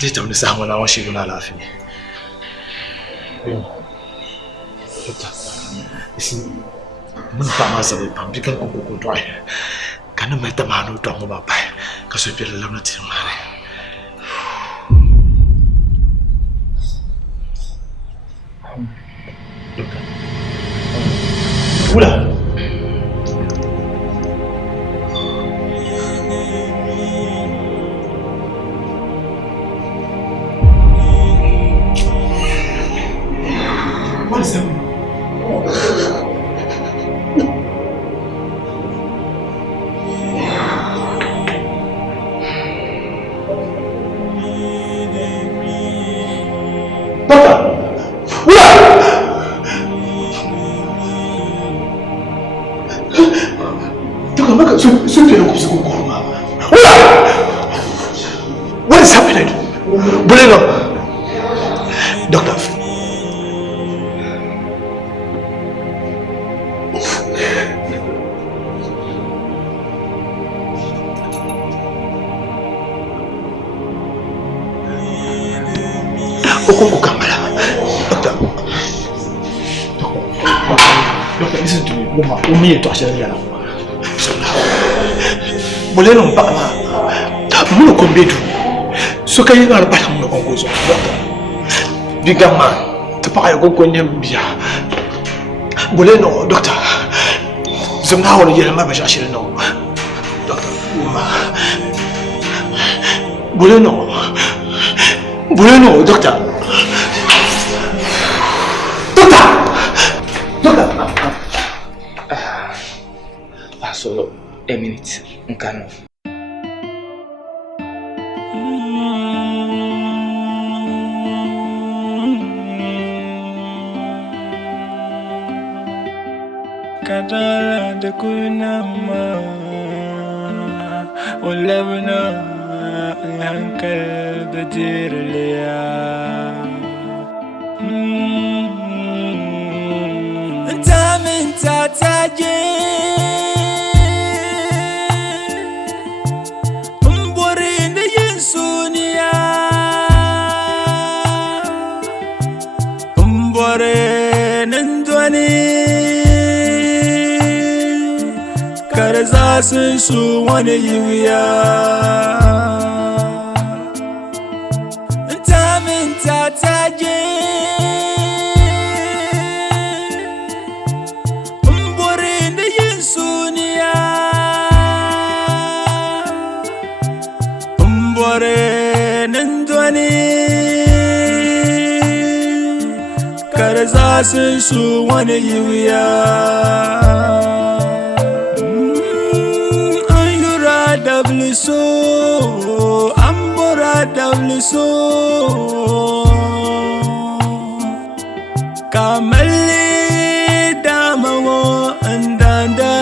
Zai tauni samu na washe guna lafiya. Dokta, isi mun fama sabai pampi kan ko ko to ai. Kana mai tamanu to mo ba pai. Ka so pele lamna tin mare. Dokta. Ula. What is happening? What is happening? Boleno! Doctor. Okongo Kamala. Doctor. Doctor, listen to me. Woman, umi to ashari yana. Boleno mpaka muno kombedu. So can you not buy him no congozo? Bigger man, to buy a go biya. Boleno, doctor. Somehow on the yellow map, I should know. Doctor, Boleno, doctor. Doctor! Solo a minute, Nkano. Kadala de kunama ulabna hankal badir liya Tamin tataje umbori de yinsunia umbore nandwani Karza sun su wani yiwuya Tamin tataje umburin da yin suniya umbure nan dwani Karza sun su wani yiwuya so ambora double so kamali damawo andanda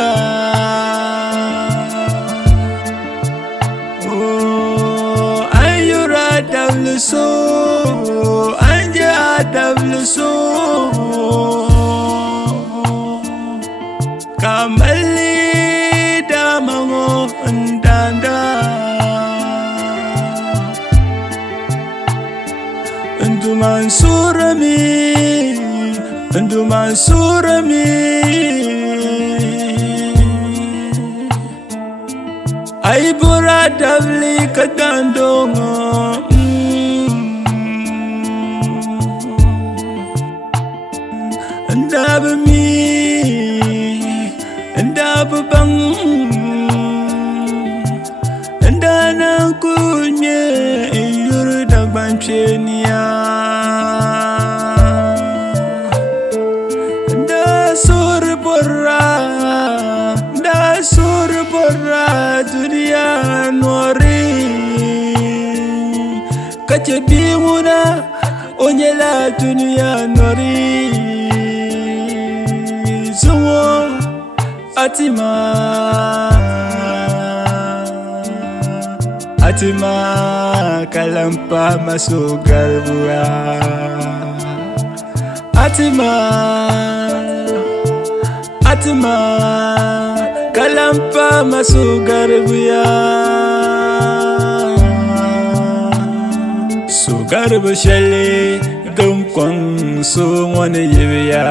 oh ayura double so anja double so kamali damawo andanda Ndu mansurami Ay bura dabli kadandongo Ndaba bang Ndana kunye yuru dagbanchenia Dunia nori kache bimuna onyela dunia nori zuwo atima kalampa masugar buya atima kalampa masugar buya so garba shale gankon so wani yibiya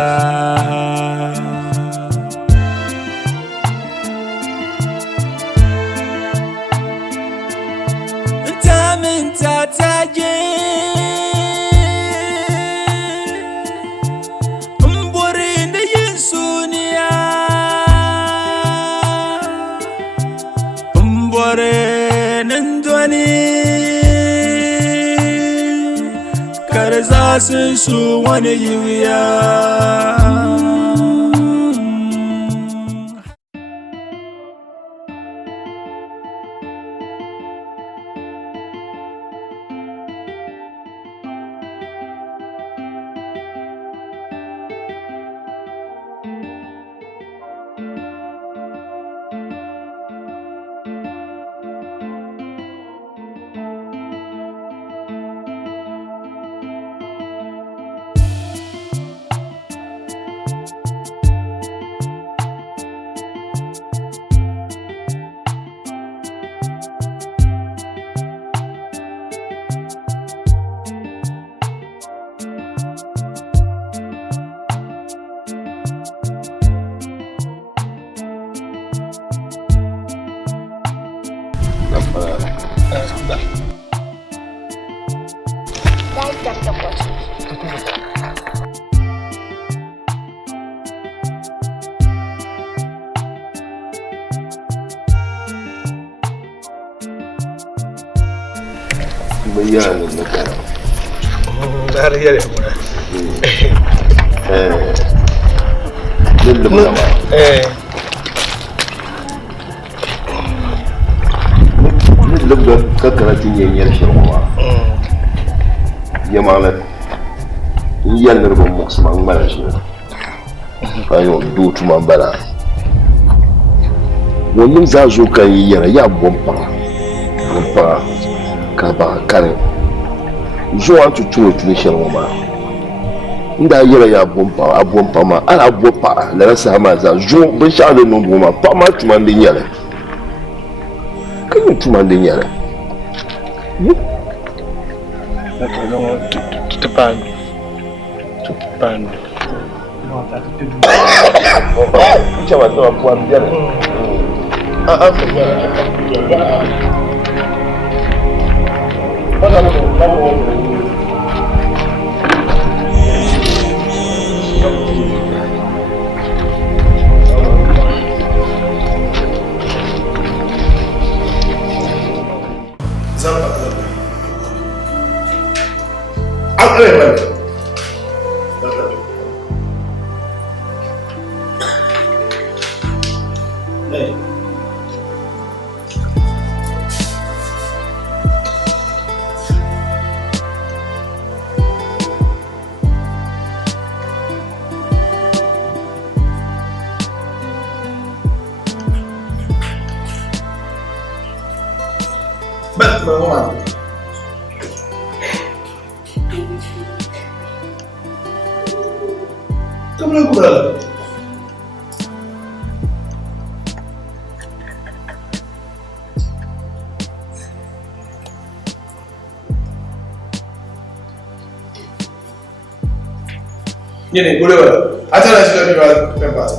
tamin ta tage mburi da yin suniya mbore nan doni karza sun su wani yiwuya Yanırım muksman barajı. Ayo dutu man bara. Wannan za zo kan yi yana ya bompa. Bompa ka ba kare. Zo an tutu tuni shan ma. Inda yana ya bompa ma ala bompa la rasa ma za zo bin sha da nun goma pa ma tuman din yare. Kan tuman din yare. Pan. Coba tuh puan dia. Gini, boleh boleh. Acara sudah dibahas.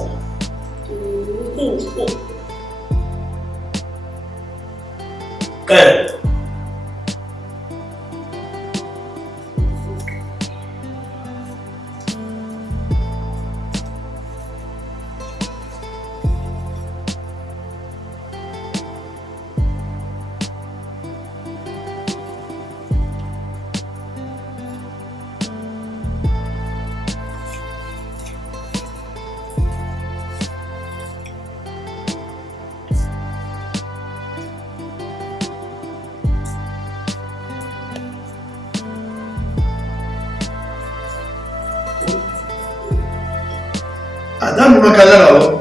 Adam makallar alalım.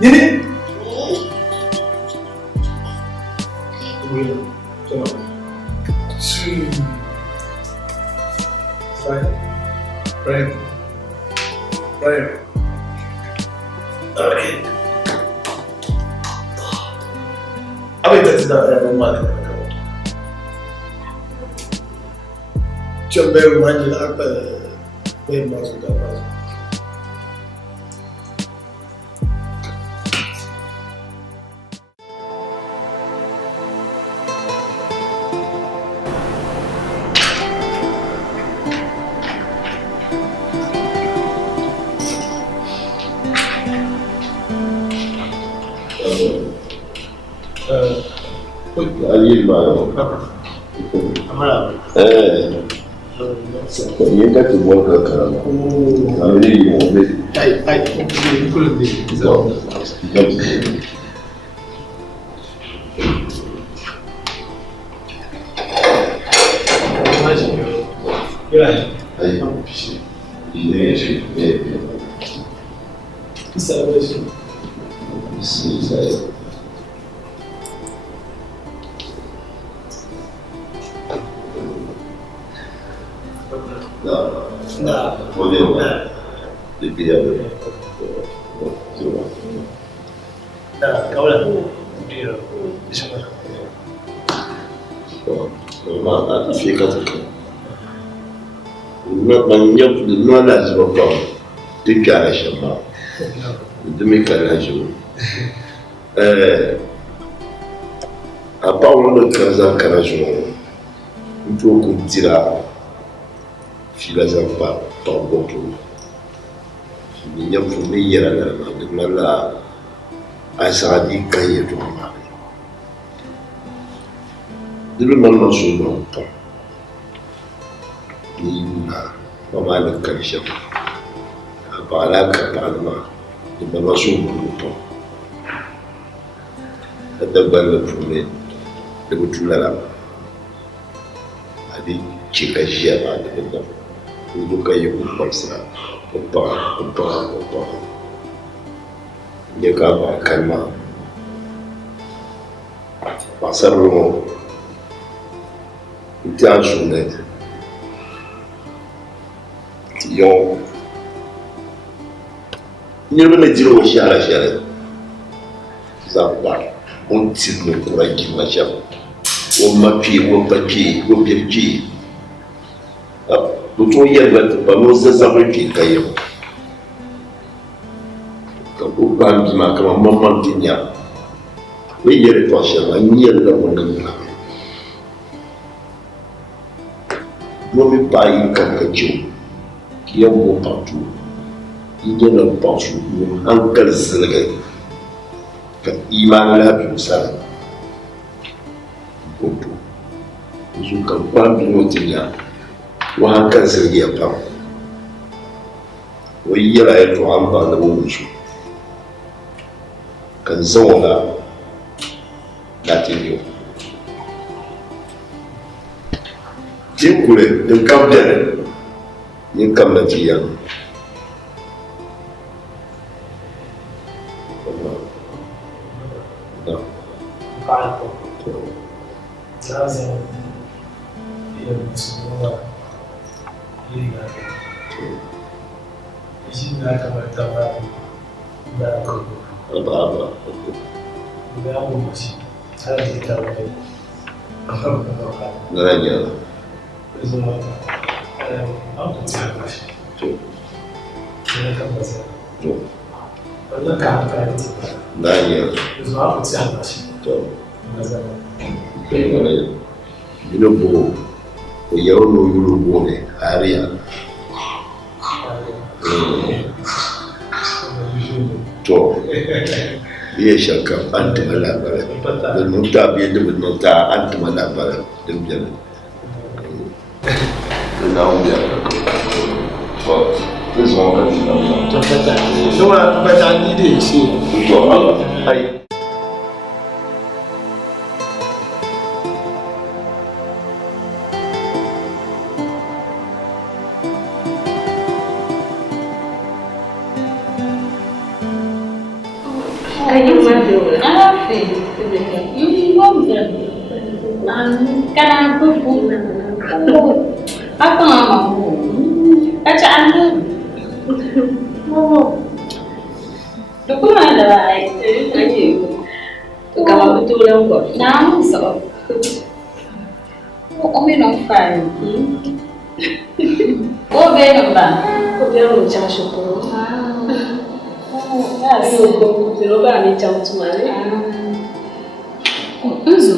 Yeni. Buyurun. Tamam. Right. Okay. Abi tadi dah ada rumah ni. chuẩn bị mà như là về mà rồi đó. Ali mà những cái từ ngôn ngữ là đi một bên ai cũng không đi rồi Nah, boleh dibiar kau lah dia semua. ما في قتل من يقتل ما لازم يقام تلك على الشباب دمك على الجو أبغى أقول لك كذا كراجو أنتو كنت ترى في لازم تطبقوا من يوم من يرانا ما لا أسعدي كي يجمع دلو ما المقصود منطق نينا وما لك الشيء أبعلاك بعدما دلو المقصود منطق أدبر لفهمين لبتو للا هذه شيء كشيء بعد كده ودوكا يكون بمسرا وطبعا يقابع كلمة وصروا انتهى شونات يوم نيرمنا جيرو شارع زابا مونتين نكوراجي ماشام ومبي وبيرجي Betul ya betul, penulis sampai kita yang kebukaan di mahkamah memantinya, biar itu asyik hanya dalam negara. Dua baikkan kecil, dia mau patu, ini nak patu, angker selagi, keimanan besar, betul, suka bantu mutinya. وهكذا سرقية بام ويلا يلفو عن بعض ووشو كان زونا لا تنيو تنكولي تنكام دانا ينكام نتيا Ina kamar tawa da gogo. Ba. Da mu ci. Har da tawa. Nanya. Zuwa an ta tsaya shi. To. Ina kamar sai. To. Allah ka ta yi. Nanya. Zuwa an tsaya shi. To. Nazara. Ina bo. O yaro no yuro bo ne ariya. To biya shakka an taɓa labarai da nuta biya da nuta an taɓa labarai da biyar da na wuya to zai zama kan to fata zuwa bata ni da shi to ai Kenapa pun apa mamamu? Bacaan tu, tu pun ada baik. Kalau betul lah kok. Nama so. Om ni nampak. Ko be ba? Ko be ro cha shukuru. Ayo ko be ro ba ni cha utumare. Nzu.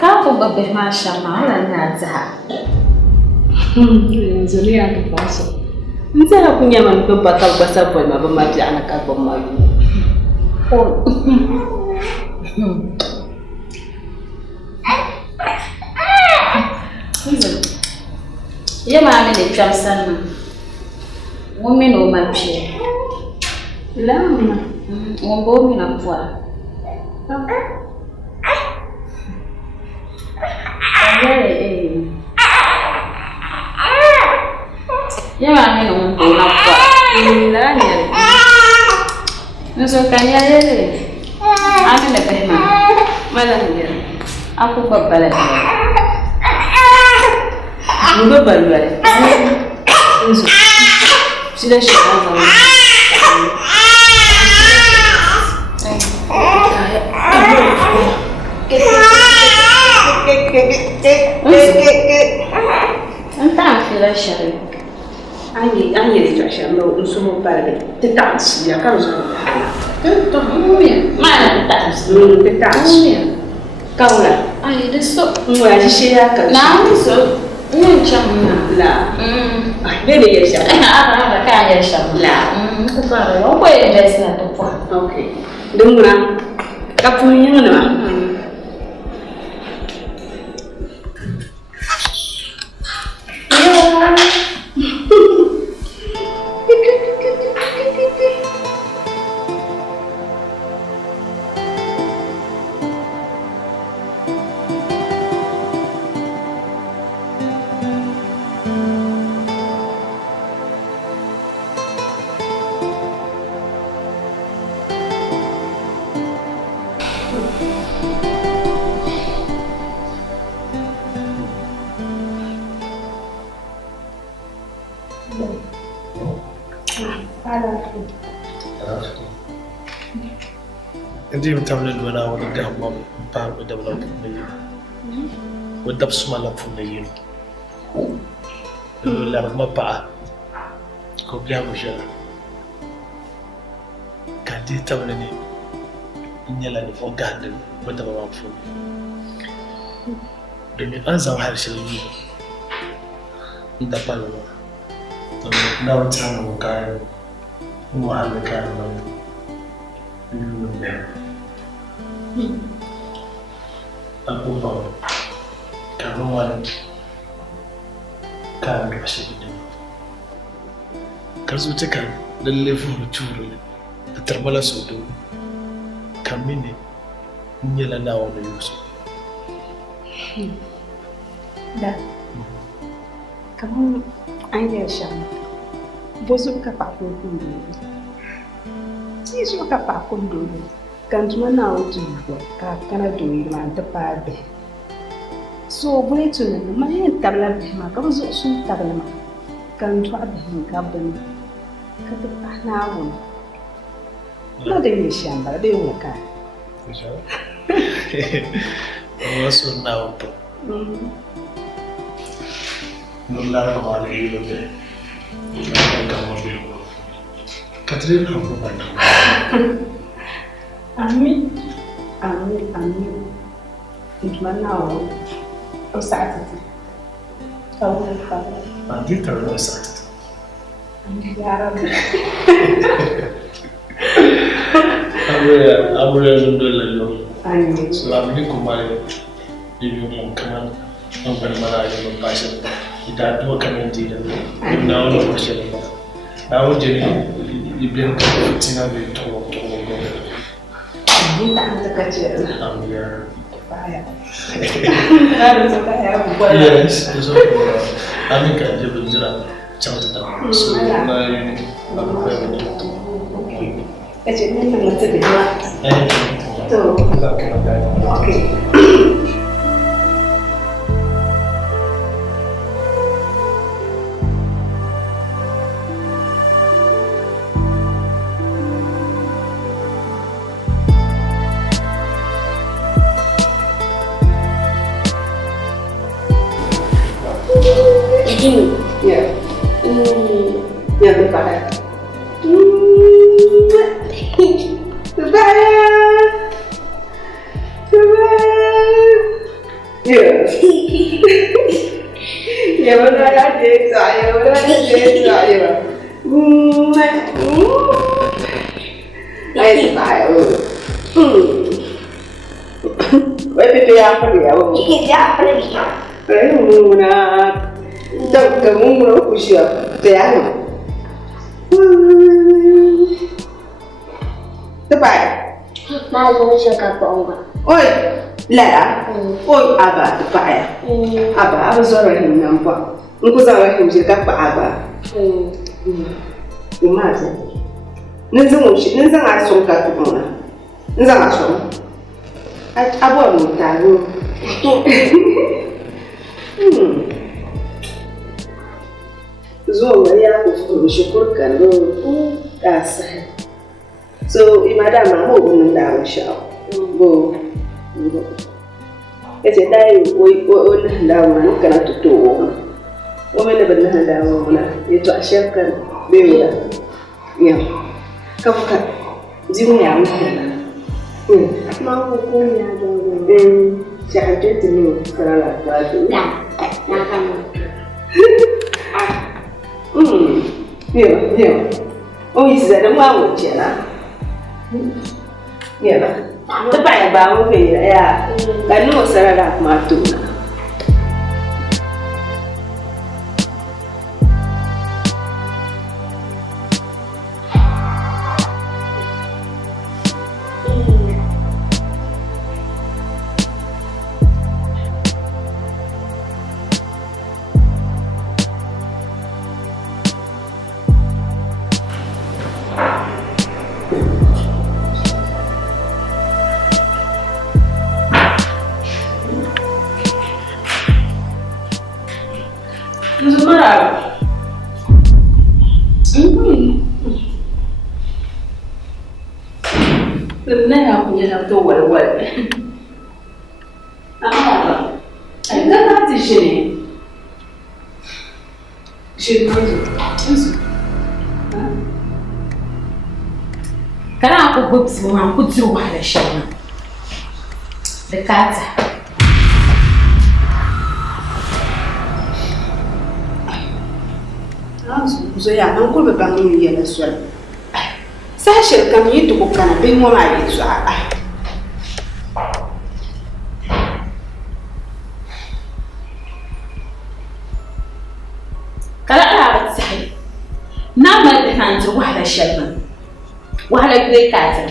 Ka ko ba be ma shama ala na za. Nzu ni akapaso. Nzara kunyama ni kwa basa boy maba mati anaka kwa mayu. Ya ma ne tramsan. Women o ma pie. Lama. Ngombo mi na poa. Ya ma ne no ngombo na poa. Nani? Nso kanya yele. Ame ne be ma. Mala ngira. Aku babala. Mudo balwale. Nzo. Sila shikaza. Anta fila shari. Ani le twasha no nsumo pale. Te tansi ya kazo. To mumia. Mala tansi. Te tansi. Kaula. Ai deso. Mwa jishia kazo. Na so. Chama. La. Ai bebe yesha. Ara ka yesha. La. Ko para yo ko invest na to poa. Okay. Demuna. Kapunya ngana. Hindi yung tamlin mo na ako nagkahamam para ma-develop na yun. Wadap sumalap na yun. Larag mapa. Kopya mo siya. Kandi tamlin ni inyala ni fogahan wadap mapun. Domin an zama harshen yi. Ita palma. Na wata na kayan mo halin kayan wani. Aku tahu karuan kan kasih ini. Kalau cakap dari level curu, termalah sudu. Kami ni nyala nawa na Yusuf. Da. Kamu anya sham. Bosu ka pa ko kundu. Ti so ka pa kundu. Kan tuma na otu ka kana do yi ma ta pa be. So bule tuna ma yin tabla be ma ka zo sun tabla ma. Kan tuma be ka ben. Ka ta pa na wo. Na de ni sham ba de wo ka. Bisa. Masuk nawa tu. Nular kemana itu deh? Kamu bilang, Catherine kamu mana? Amin. Mana o saat itu? Kamu apa? Nanti terus saat. Amin ya Rabbi. Abu ya sudah lalu. Amin. Selama ini kemarin di dunia kanan, sampai mana aja pasien. Kita dua kami tidak. Now no pasien. Now jadi ibu tina betul. Kita antar kecil. Amin ya. Bahaya. Harus bahaya. Yes, itu. Amin kan dia berjalan jauh tentang. So na ini aku pengen itu. Kecil ni sangat sedih. Tuh. Oke. Lakini Ya. Ya berbahaya. Berbahaya. Ya. Ya berbahaya desa. Ya berbahaya desa. Ya. Ay, berbahaya. Vậy thì tôi ăn phải điều đấy là trong cái mùng nó cũng sửa thế ăn thế phải Mai cũng chưa gặp ông ạ. ôi lẽ ôi aba thế phải aba rồi rồi hình nhầm quá không có sao hình chưa gặp aba đúng mà thế nên rằng ai sống cả cũng là nên rằng ai sống Abo mo tayo. Zo ya ko shukur kan do asa. So imada ma mo gun da sha. Go. Ese dai o da ma kana tuto. O me ne ban da na yato ashakan bewa. Ya. Kafuka jimu ya mutana. Mau punya dong. Siapa itu nih salah satu. Nah, kamu. Iya. Oh, bisa ada mau jalan. Iya lah. Tapi ya bangun kayak ya. Kan lu salah matuna. Sebenarnya aku jangan tahu wal. Apa? Enggak nanti sini. Sini aja. Karena aku semua aku terus ada siapa. Dekat. Zoya, an ko be bangi mi yela swal. Sa shel kam yi to ko kana be mo ma yi so a. Kala ala sahi. Na ma de han to wala shelma. Wala be ka ta.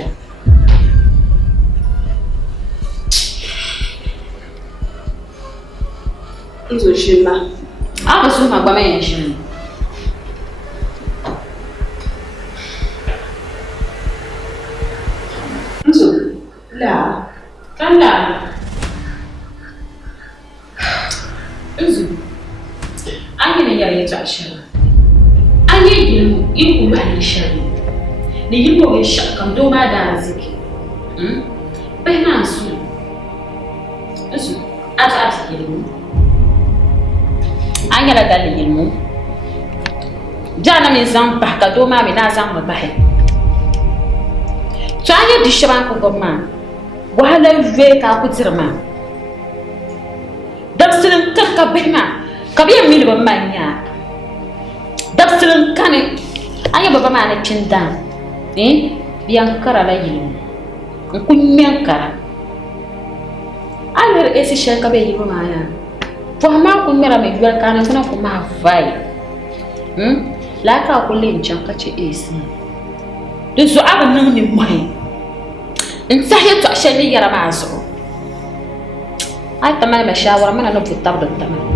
Izo shilma. Aba so ma gba me yin shilma. La, kan la. Izu. An yi yare ta shara. An yi gilu in ba ni shari. Ni yi ko shakam do ma da arziki. Bai na su. Izu, ata gilu. An yi da gilu. Jana min zan ba ka do ma mi na zan ba hai. Tanya di shaban ko gomma. Wahala ve ka kutirma dabsilin ka behma ka biya mil ban manya dabsilin kane anya baba ma na cinda biyan kara la yilu kunyan kara aler esi shaka be yilu ma ya fo ma ku mera me biya kana kuna ku ma vai la ka ku lin can ka ce esi din su abin nan ne mai انتهي عشان يجرى مع الزعوم هاي تمام مشاور من نبذ الطرد التمام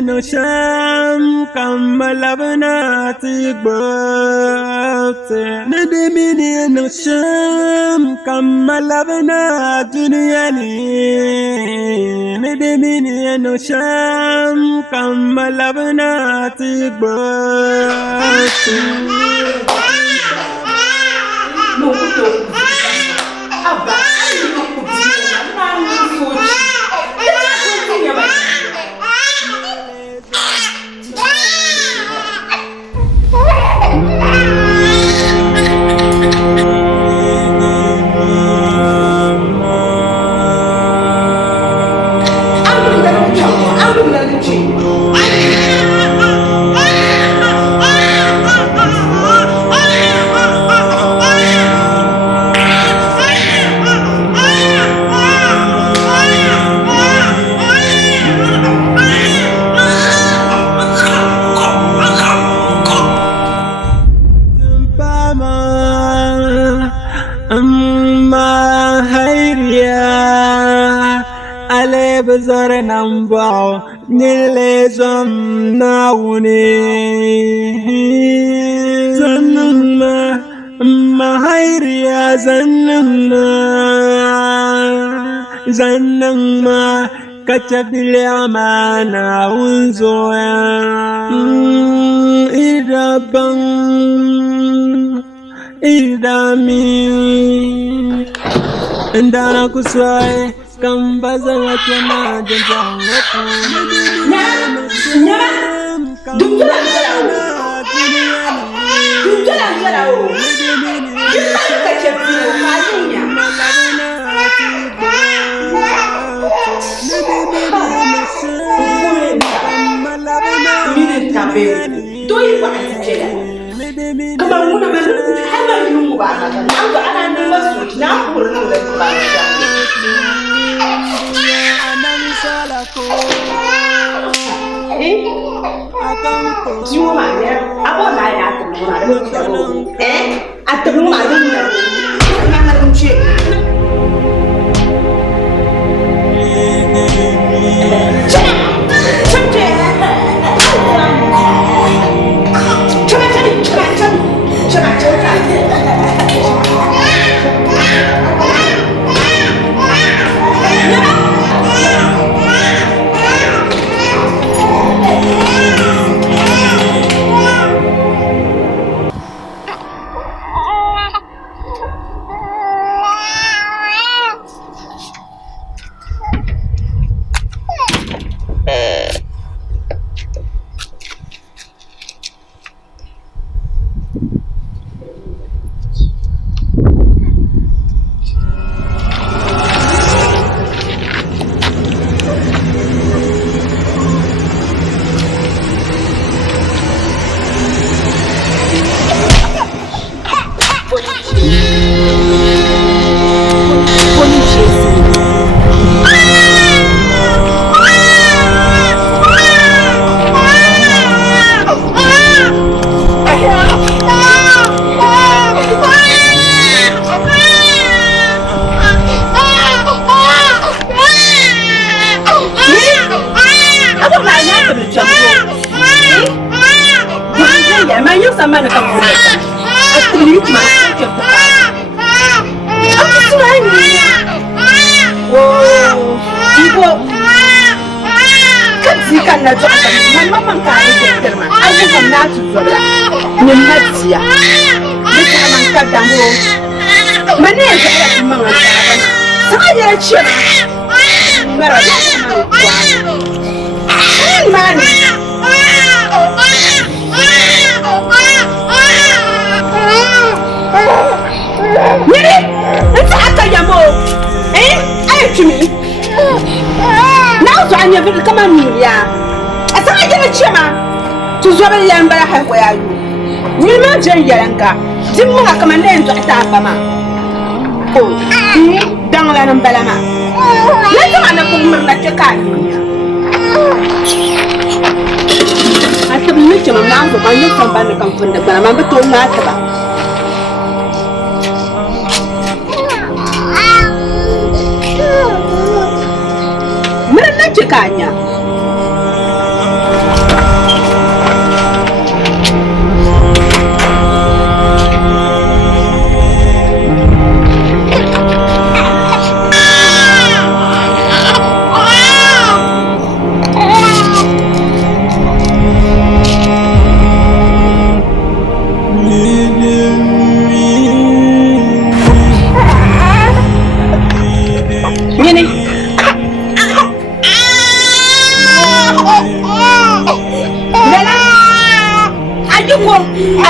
نشام كمل بناتي بوتي ندمني نشام كمل بنات دنياني ندمني نشام كمل بناتي بوتي بزر نمباو نلزم ناوني زنما ما هيريا زنما كتب الأمانة ونزويا إذا مين عندنا كسوي كم بزلت ما جنجانك Dimma kamanden to ta bama ko dang la nan balama la ta ana ko murna ke ka ni atam ni ke ma ko ma ni kan ban kan funda bana ma to ma ta ba murna ke ka nya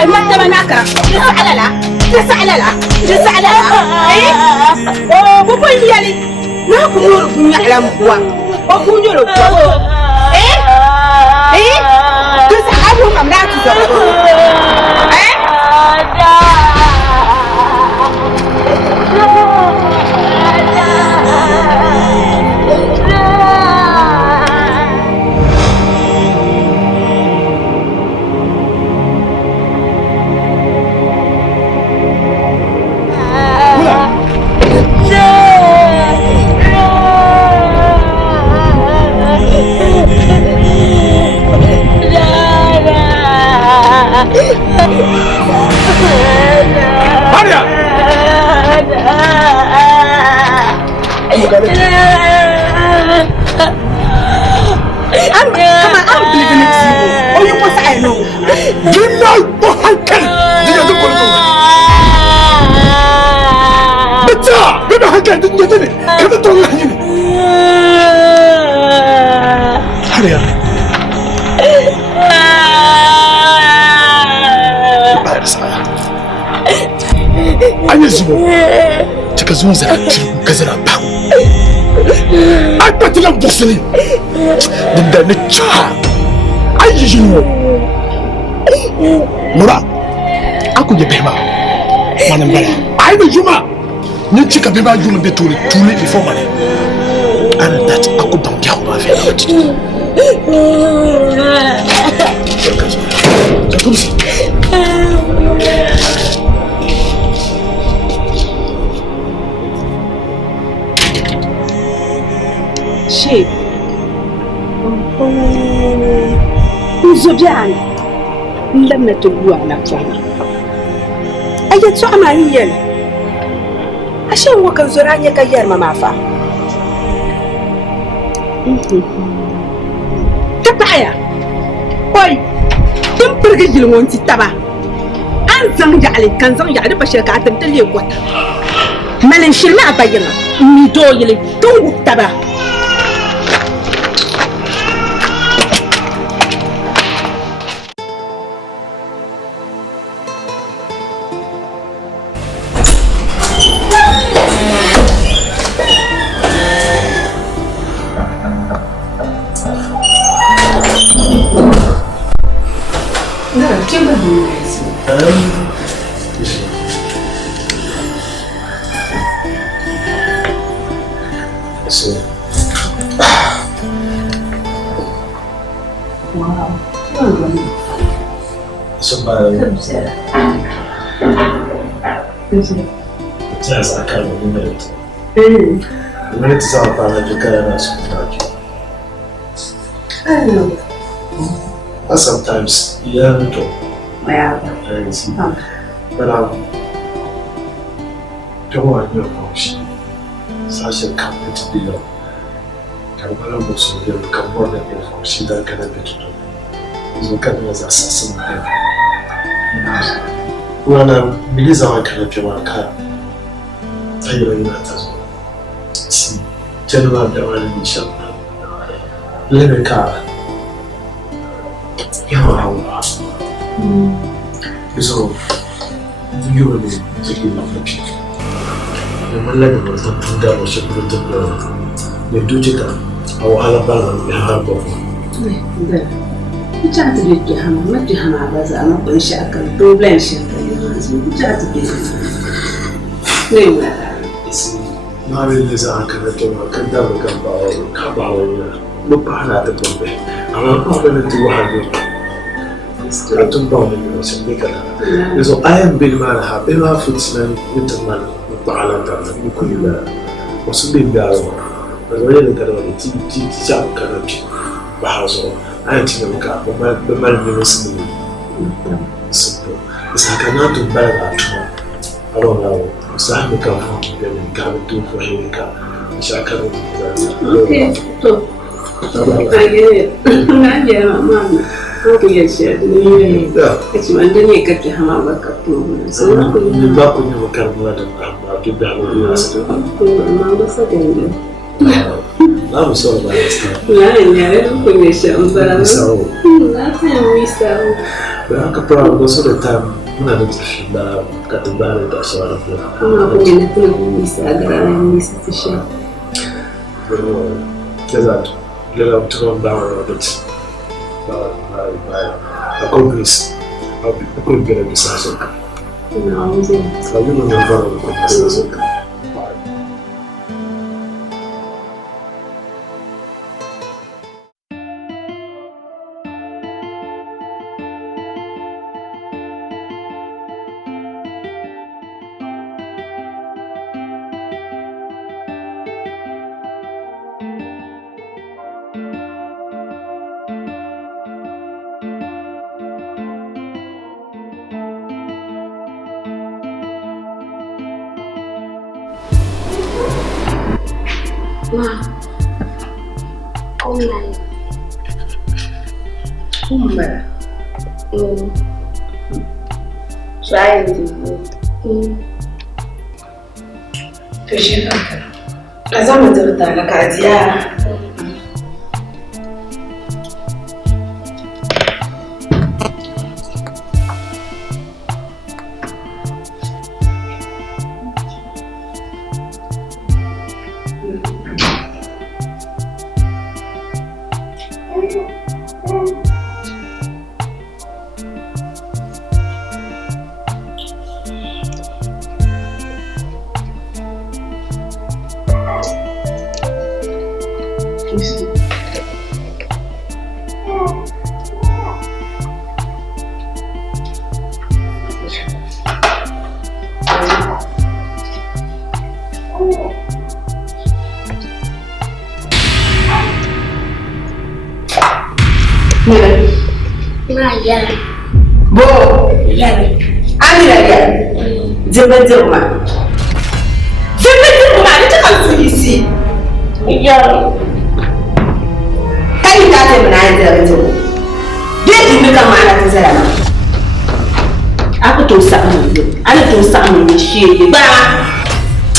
المرتبة ناكرة تسعى لا ايه بابا يلي ناكو نور نعلم بوا بابو نور بوا ايه تسحبهم املاك زبون تكزون زرعتهم كزرع باو أنت تلم بصلي بدنا نتشاع أي جنو مراد أكو جبهما ما نبلا أي بجمع نتشك بما جمع بتولي بفوق مالي أنا دات أكو بمجاو ما في أنا شيء وزبيان لم نتبوع نفسنا أي تسوى ماليا عشان وكان زرعني كيار ما معفا تبعيا أي تنبرق الجلوان تتبع أنزم جعلي كان زم جعلي بشركة تمتلي وقتا مالن شلنا أبينا ميدو يلي تو تبع Sometimes, yeah, but don't want your function. Such a complete deal. Kamala Musu will become more than your function that can be to do. You can as assassin. When I'm Miliza can have your car, I know that as well. See, General Dawali Shop. Let me car. So, you will be taking off the cheek. The Malay was not too damn much of the do it. Our Alabama, we have both. You chat to be to him, not to him as I'm not going to shack and problem shack. You chat to be. Now, it is our character, can never come out. Look at the problem. I'm not going to do what I don't bother you, so I am big man, have been a footman, winter man, Paralata, you could was a big barrel, but really got on the teacher carriage, Bahazo, Antinaka, the man was simple. It's like I not to buy that. I don't know, so I make a phone to them and come to for Helica, which I can't do. Okay, so I get it. Mamma. Okay, yes, it's my day. Get your hammer back up to so you back when you come. I'll give that I'm sorry about this. I don't finish, but I'm so. But I probably most of the time when I don't feel got the bad that sort of thing. Let up to come down a bit. My companies, I couldn't get a decision. No, I wasn't. So you don't know what I'm Ma, online. Kumba. Try it. To shi kanka. A zama zurta na kajiya. Bo, Amira ya. Jemma. Ita kan sulisi. Ya. Kai ta ce mana ya zara to. Dai din kan mana ta zara ma. Aka to sa mu. Ana to sa mu ne shi ba.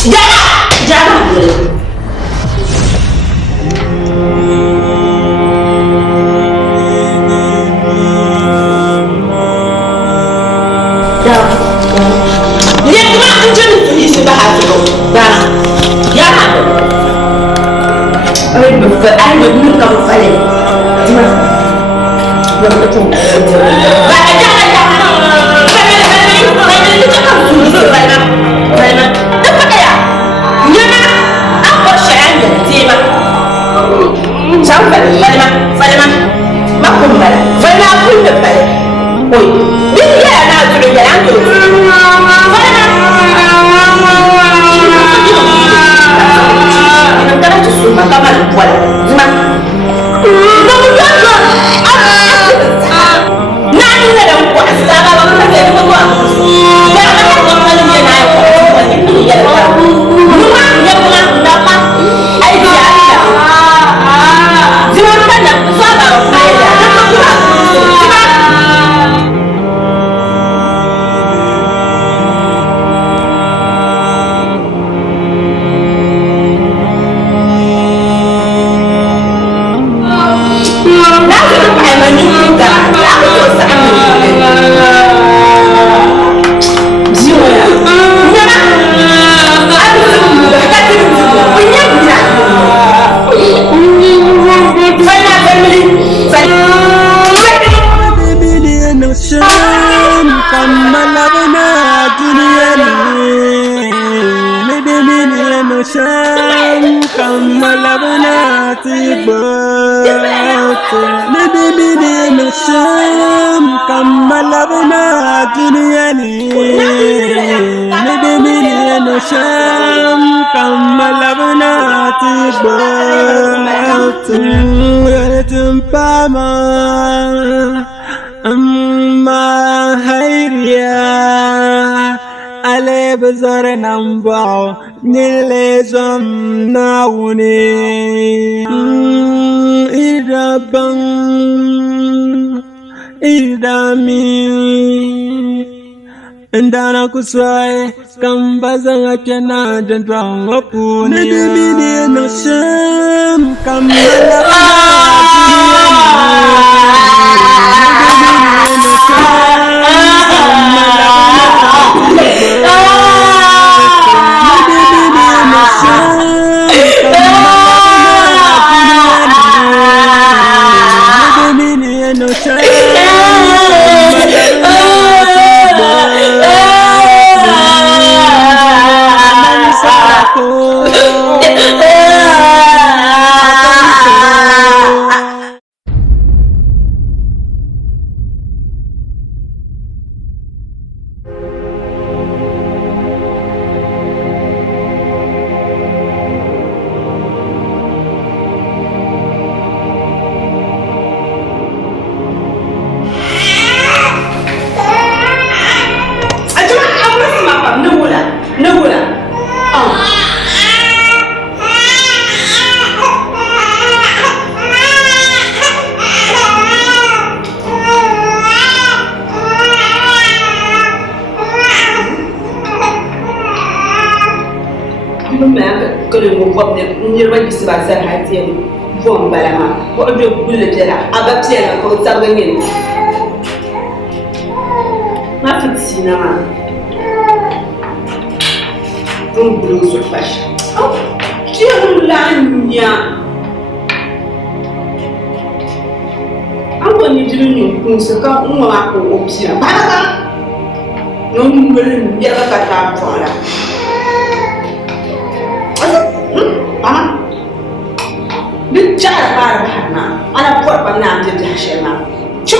Ja. I would look up for it. Ndana kusai kambaza ngakena jendwa ngopuni Nidimini no shem kamala كل مقابل نيرمان بسباسة هاتين فون بلما وأجو كل جلا أبغى أنا كنت سامعني ما في السينما دون بلوز وفاش جلانيا أنا نجري نقول سكا ما أكو أوبشن بارك نون بلن يلا كتاب فانا أنا بتجار بارك أنا بقول بنام جد هشام شو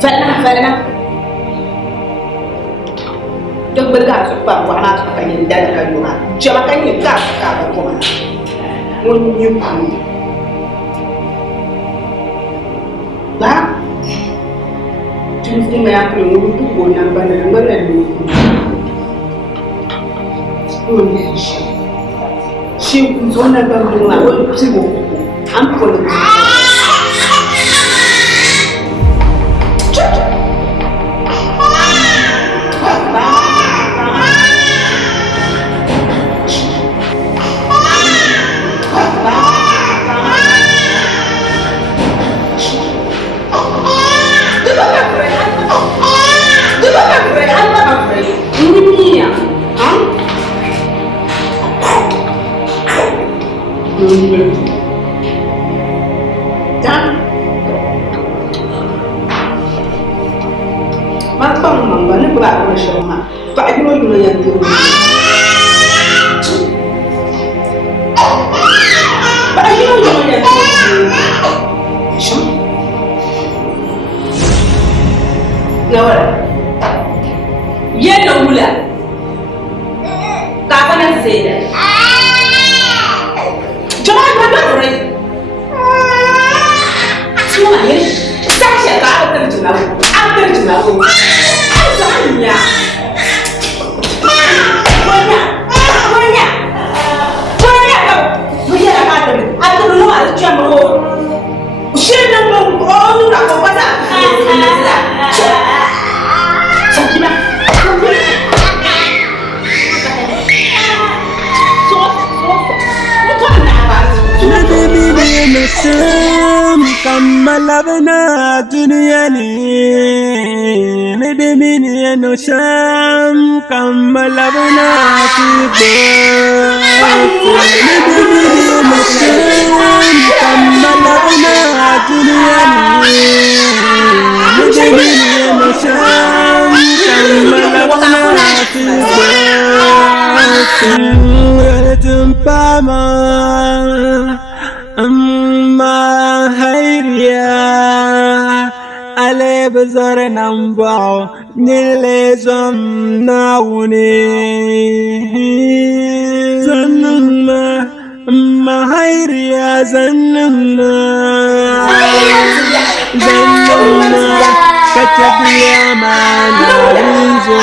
فأنا جب bergas sebab warna pakaian dan kandungan jamakannya gas kata koma menyupan bah jenis mereka yang untuk bonan bandar si zona bandungan wajib sibuk ampun Matang mangga ni berat bersama. Pak Ibu dulu yang tu. Pak Ibu dulu yang tu. Shum. Lawal. Ye no gula. Kapan nak saya? Jangan berat. Semua ni. Saya cakap terjemah. Terjemah. Soalnya, banyak apa tu? Aku dulu ada cuma usia nombor orang nak kau pasal. Sakina. كمل بنا دنياني ندمني انه شام كمل بنا تبا ندمني انه شام كمل بنا دنياني ندمني انه شام كمل بنا تبا تنباما أما هيريا على بزر نمبع نلزم ناوني زننا أما هيريا زننا كتب يا مانا رنزو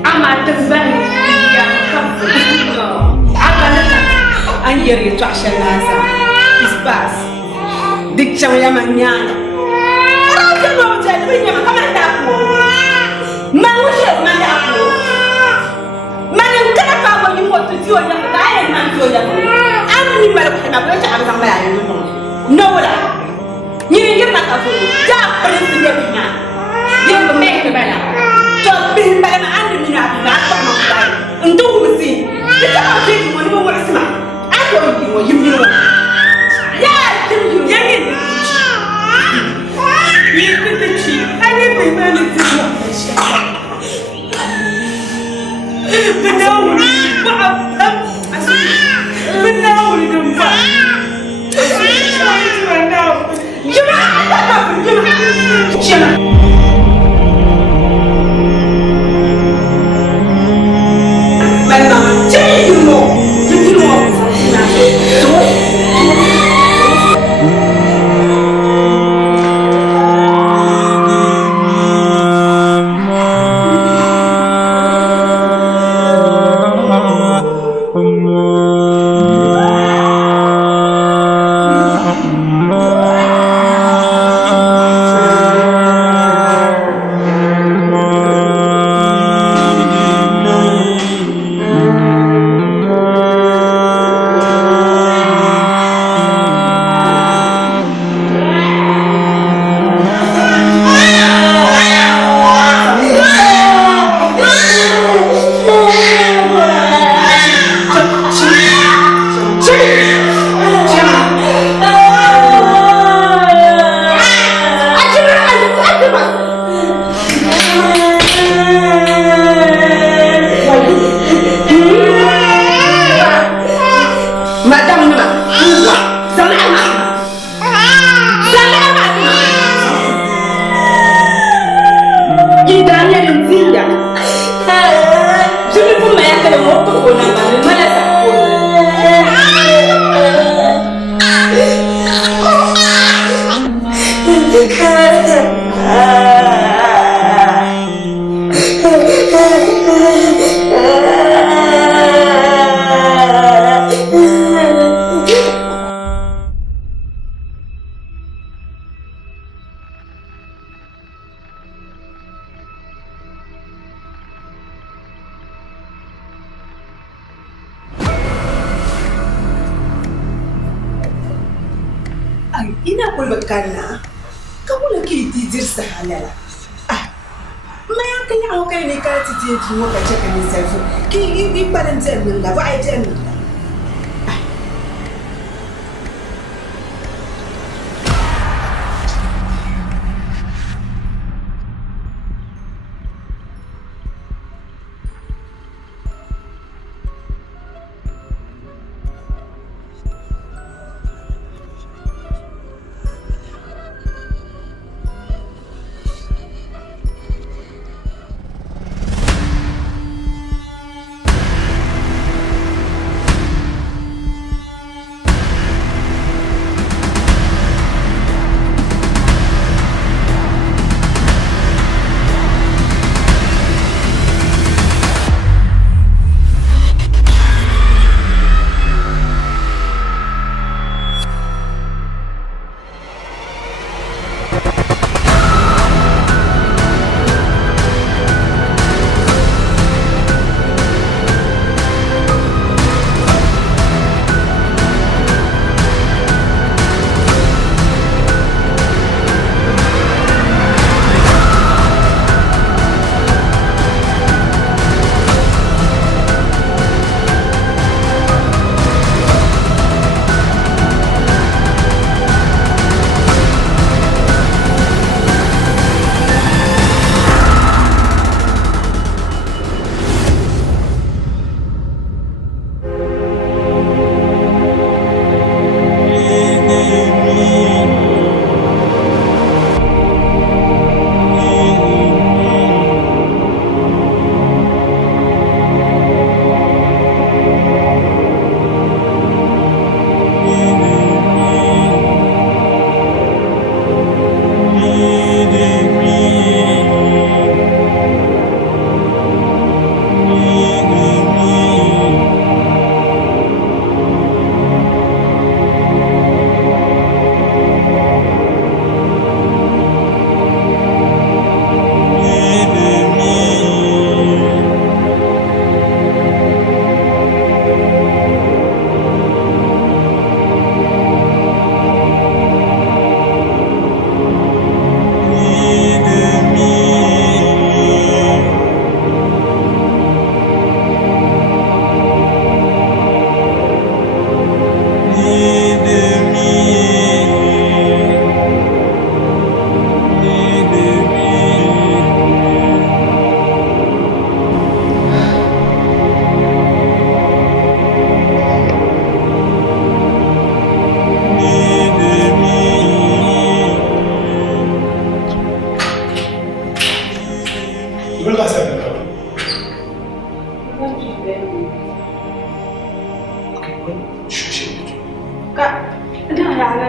Ama terbang to Ashanasa. It's past. Dick Chamanyana. I don't know what I'm doing. Come on, that one. Man, what's your man? Man, you can't have what you want to do. I'm man to you. I'm in my way. I'm going to have some man. No, you're not a fool. Just put it in your hand. You're make a man. Just be by my enemy. And do see. It's about taking one more smile. I told you what you know. Yeah, you young. You could be cheap. I never managed to do but now we don't ina kulbakana kamula ki tidir sahalala ma yankani a kai ne ka tije ki mo ka cheka ni selfu ki i balance min da ba ai jen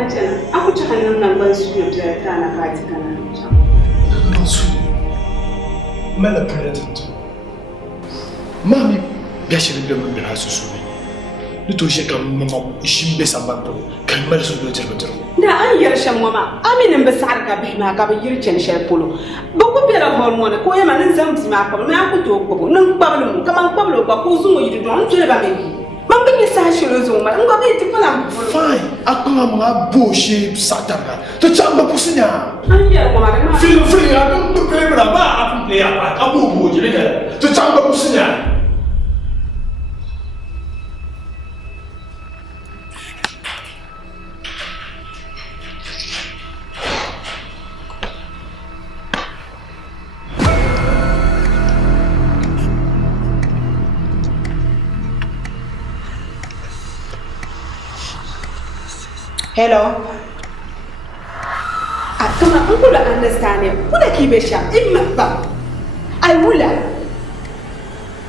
Angela, aku cakap nak bantu dia tanah kati kanan. Bantu. Mana pernah tentu. Mami biasa dia membela susu. Itu sih kamu mau isim besamban tu, kamu malah sudah cerita. Dah ayah semua amin besar kabeh nak kabeh yuri censhel polo. Baku biara hormone, kau yang mana zambi macam, aku tu aku, nang pablo, kamang pablo, baku zungu yuri doang tu lebih baik. Mungkin kisah shelo zungu, enggak beti pula. Fine, aku nggak mau bullshit satana. Tu camba pusinya. Ayah kemarin. Feel free, aku tu play berapa, aku play apa, aku buat jadi kan. Tu camba pusinya. Hello. Come on, aku dah understand ya. Aku dah kibesha. Imma. I wula.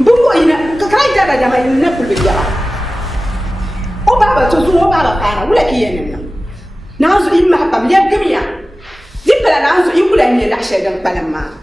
Buku ina kakrai jada jama ina pulbe jama. O baba to su o baba kana wula kiyen na. Nazu imma pam liab gamiya. Dipala nazu ikula ni la shegan palama.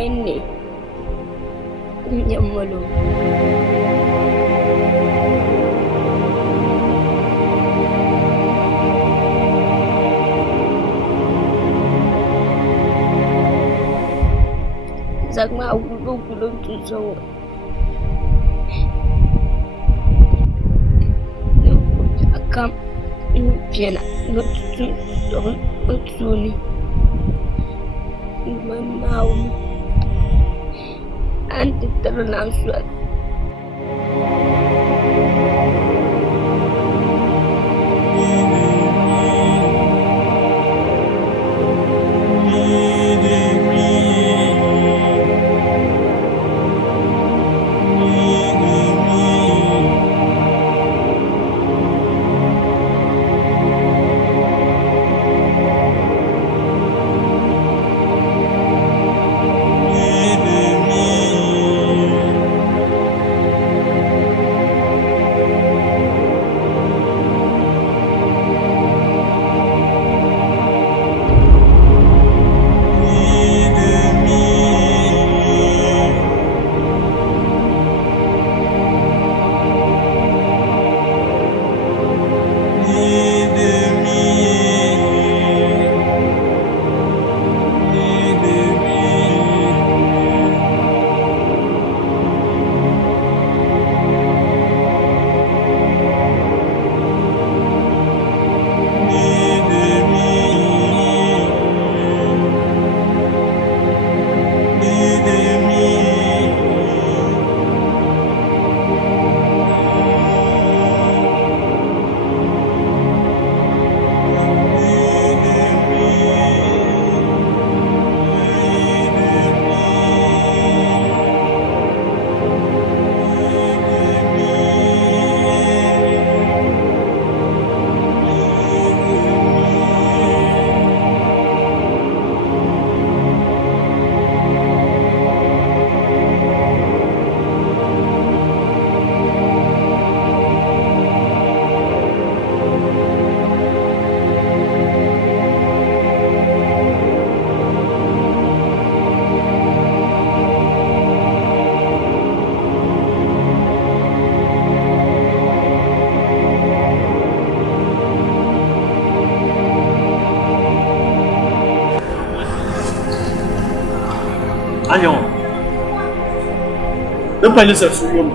Ini punya malu. wulo tuzo akam piena no tsuni manau anti terlansuat Ayo. Depan ni saya suruh.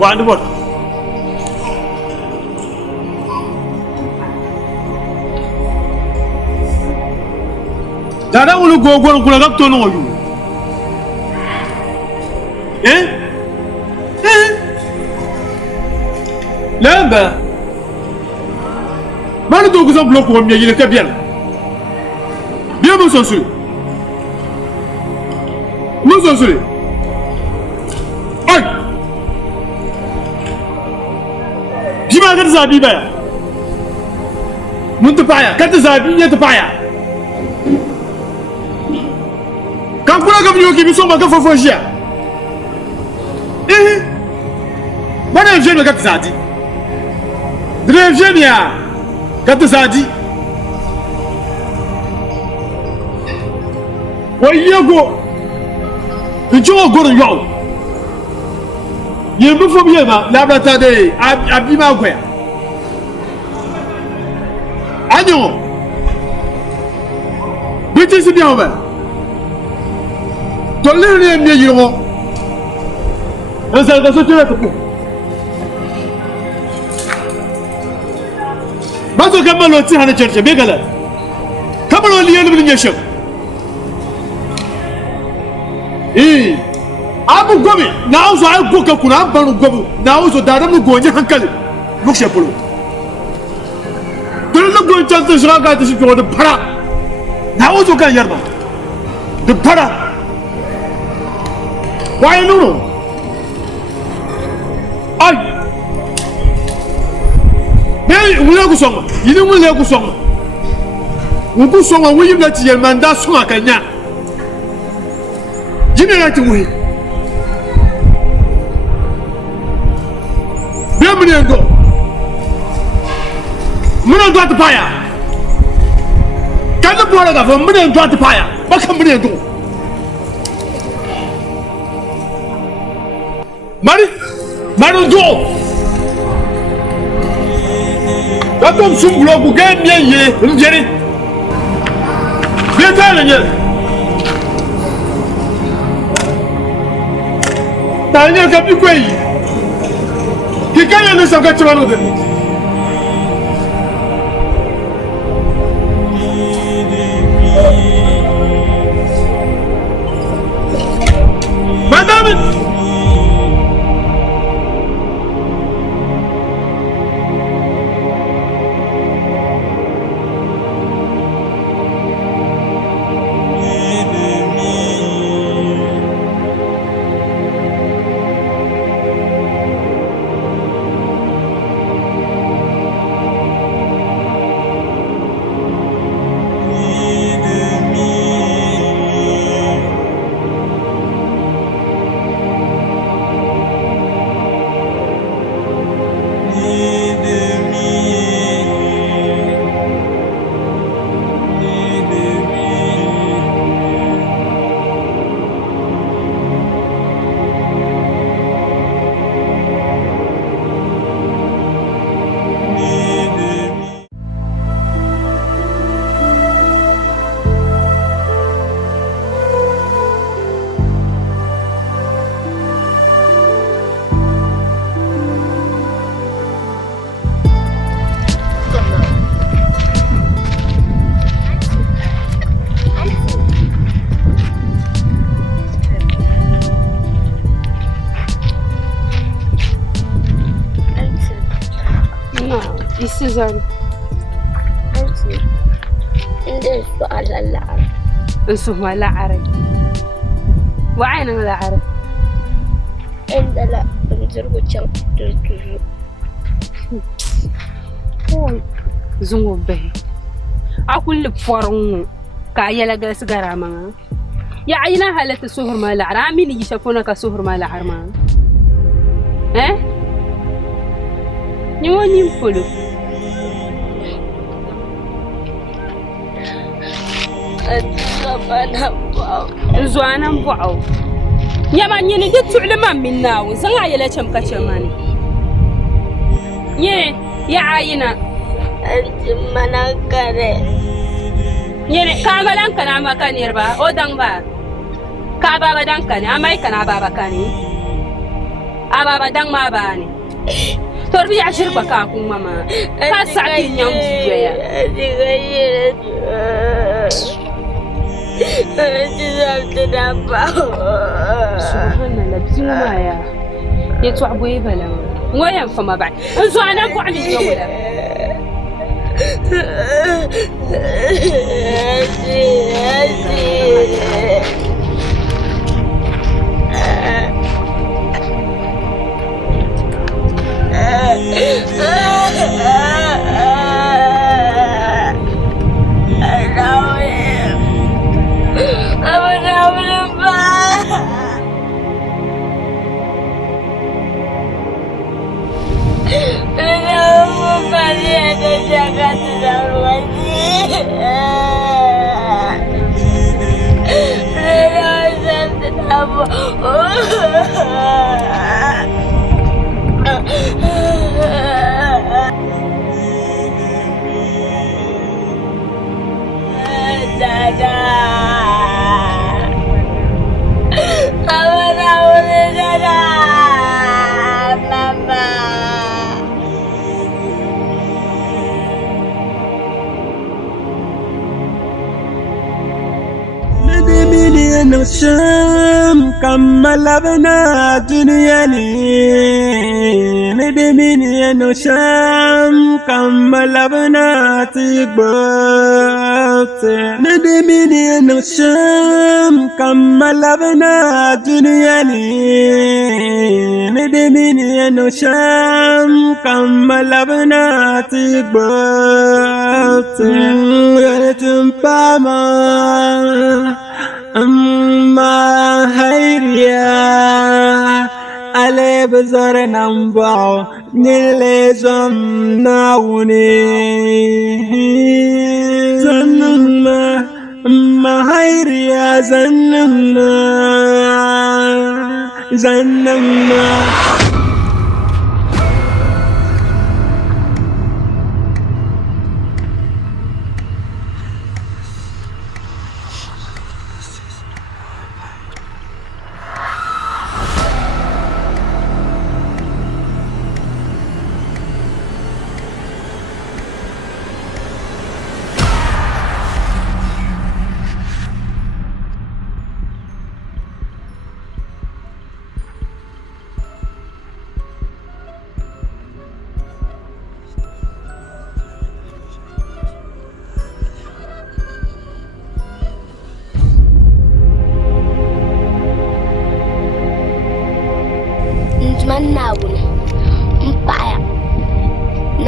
Buat apa? Jangan ulu gua kak tu nol. Lembah. Mana tu kita blok kau ni jadi kebiar. Biar musuh suruh. Musuh suruh. Ay. Gimana kata Zabi bayar? Muntah payah. Kata Zabi dia terpayah. Quand on a comme nous qui nous sommes encore fofojia. Mana jeune kat Zadi. Dre jeune ya. Kat Zadi. Wa yego. Njo go yo. Ye mu fo biema la brata de abima gwa. Anyo. Biti si bien ba. Tolere mi yiro. Esa da so tira ko. Bazo kamalo ti hana church be gala. Kamalo liye ni nyesho. Abu gobi na uzo ay goka kuna banu gobu na uzo daram no gonje hankali mukshe pulu. Dole gonje chante shra ga tishi ko de phara. Na uzo kan yarba. De phara. Why no? Ay. Be wule ku songa. Yini wule ku songa. Wuku songa wuyi ngati yer manda songa kanya. Jini ngati wuyi. Be mniendo. Muna ndo atpaya. Kana bora ga fo muna ndo atpaya. Baka mniendo. Mari ndo. Batom sumbulo ku ga miye njeri. Be tale nye. Tanya kapi kwei. Kikaya ni sanga chwalo de. Madame. Suzanne. Auntie, إنت سؤال العرب. اسمه لا عرب. وعين لا عرب. إنت لا بنزرق جم تزرق. هو زنقو به. أقول بفرعون كأي لا جالس جراما. يا عينا هلا تسهر ما لا عرب. مين يشوفونا كسهر ما لا عرب. ها؟ نيواني مفلو. زوانا بوعو يا من يندي تعلم منا وزنا يلا كم كشماني يا عينا أنت مناكرة يا كاملان كنا ما كان يربا أو دانبا كابا بدان كان أما يكنا بابا كاني أبابا دان ما باني تربي عشر بكاكم ماما كاسعتين يوم تجيا سبحان الله بزين مايا يتوعبوا يبلا وين فما بعد انزو انا ابو علي الجوله نشم كمل بنا دنياني ندمني نشم كمل بنا تقبط ندمني نشم كمل بنا دنياني ندمني نشم كمل بنا تقبط يا تنباما ما هيريا على بزر نمبع نلزم ناوني زنما ما هيريا زنما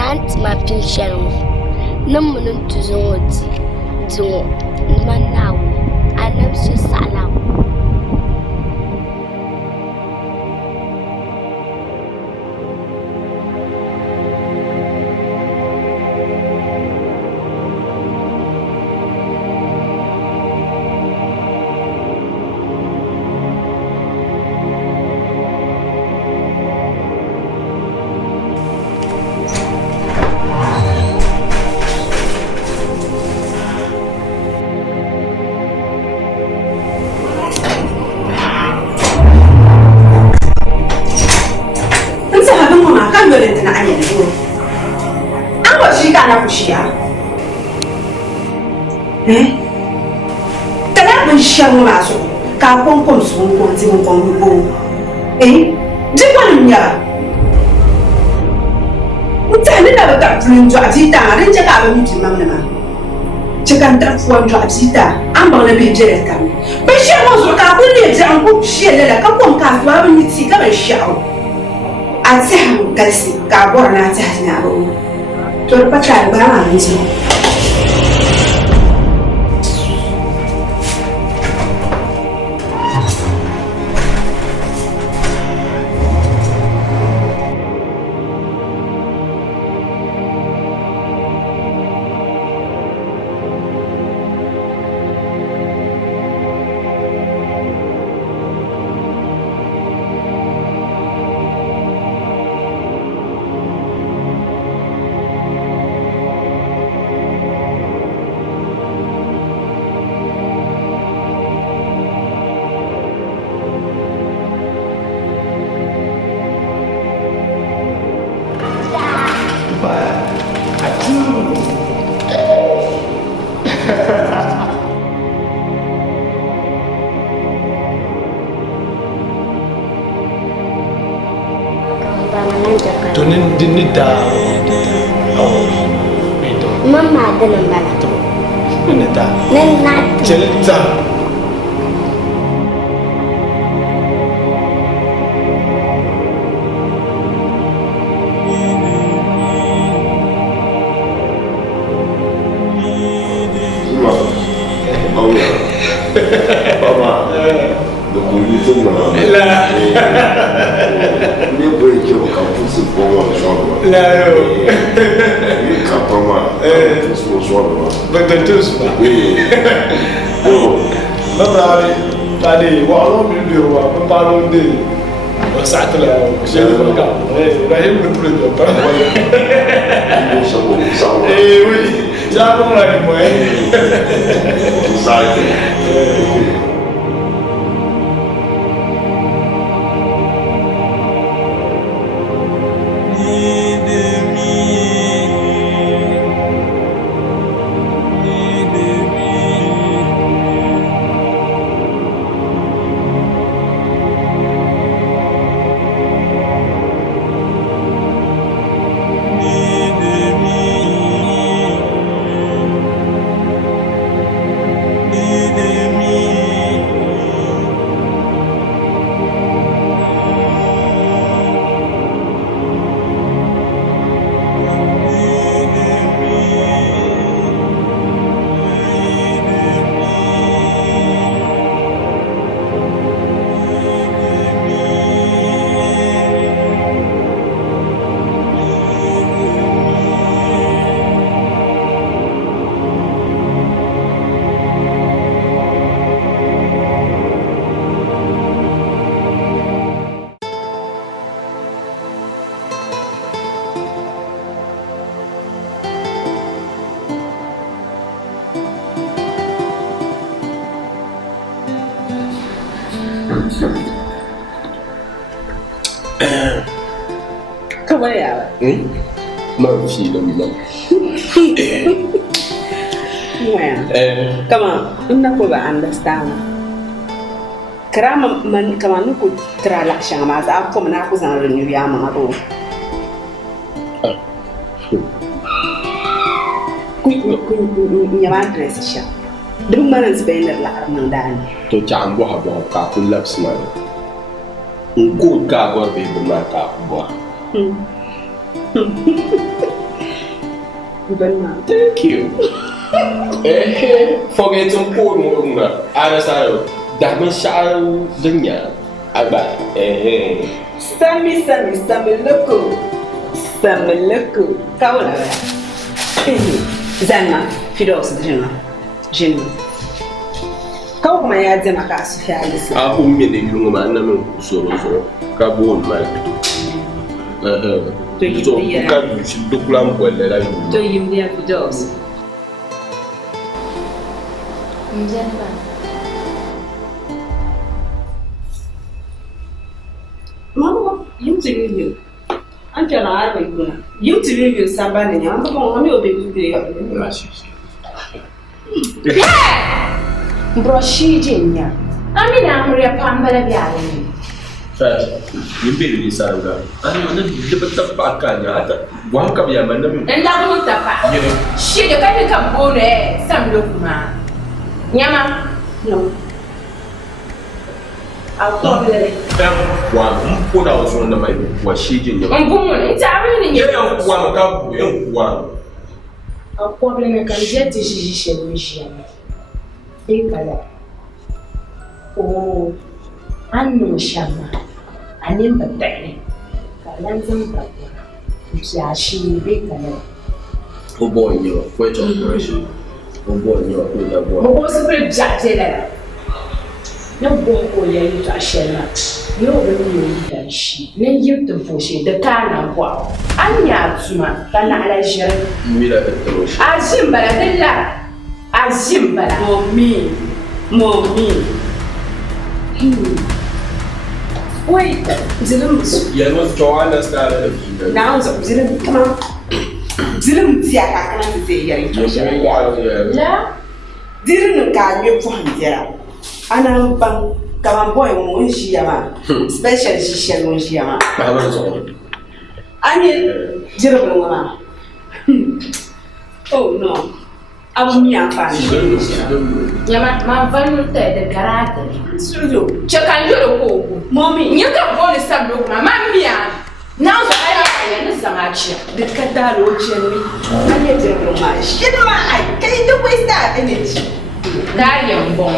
anti ma pinshel nam mun tuzoti zo man nawo anam shi salam Shall maso, Capon Consum, Consim Congo. Diponia. Tell me never got room to Azita, and check out a meeting, Mamma. Check and tap one to Azita, I'm going to be Jerry. But she was what I will need and hope she let a couple of cars to have me see come and shout. I say, I'm going to see Carbon and I now. To the Pachal Balance. Mama ada lembar. Neta. Nenat. Cerita. Mama, the police are you break your campus for one shot. You can't come out. But the two no, Daddy, what long you do? I'm following the satellite. She's going to come. Rahim will put your pen. Hey, we don't like my Come on, yeah. No, she don't know. Come on, I'm not going to understand. Krama man kama nuku tra la shama za hapo mna kuzana renew ya mama Nyaman dress sha. Dum man spender la arman dani. To chango habo ka kullaps man. Ngku ka gor be ma ka bo. Thank you. Forget some poor moon. I saw Diamond Shadow Dunya. Sammy, loco. Kaula. Zanna, Fidos, Jim. Kau kuma ya zama ka su fi alisi. Aku mene bilu ma na men soro ka bo ma. To yi ka shi dukulam ko le la. To yi mu ya Fidos. Mjemba. Mama, you tell I'm telling her you tell you somebody. I'm going to be Broshi jenya. Amina amria pambala biaye. First, you be saranga. Ani ona dibata pakanya ata. Wan ka biya manam. Nda ko tapa. Shi de ka ka bore sam lokuma. Nyama. No. I'll call it. Wa mpoda oso na mai wa shije nyama. Mbumu ntari ni nyama. Ye wa makabu ye wa. I'll call it ka jeti jiji shemishia. Ekala. Oh. Anno shama. Anin batare. Kalan zan tapo. Ya shi be kala. Obo nyo, point of correction. Obo nyo ko da bo. Obo super jatela. Na bongo ya yi ta shela. Yo be ni da shi. Ne yi ta foshe da kana kwa. Anya tuma kana ala jere. Mi da taro shi. Azim bala dilla. Azim bala. Mommy. Wait, Zilim. Yeah, was Joanna started. Now, Zilim, come on. Zilim, Ziaka, can I say, yeah, Zilim, can you find there? And I'm come on, boy, when she am special, she shall when she am. I mean, Zilim, oh no. I'm near family. Yama, my value the garage. Check and you, Mommy, you can go to some look, my mamma. Now I am some action. The catalogue, I get a romance. You know, I can't waste that in it. Diane Bone.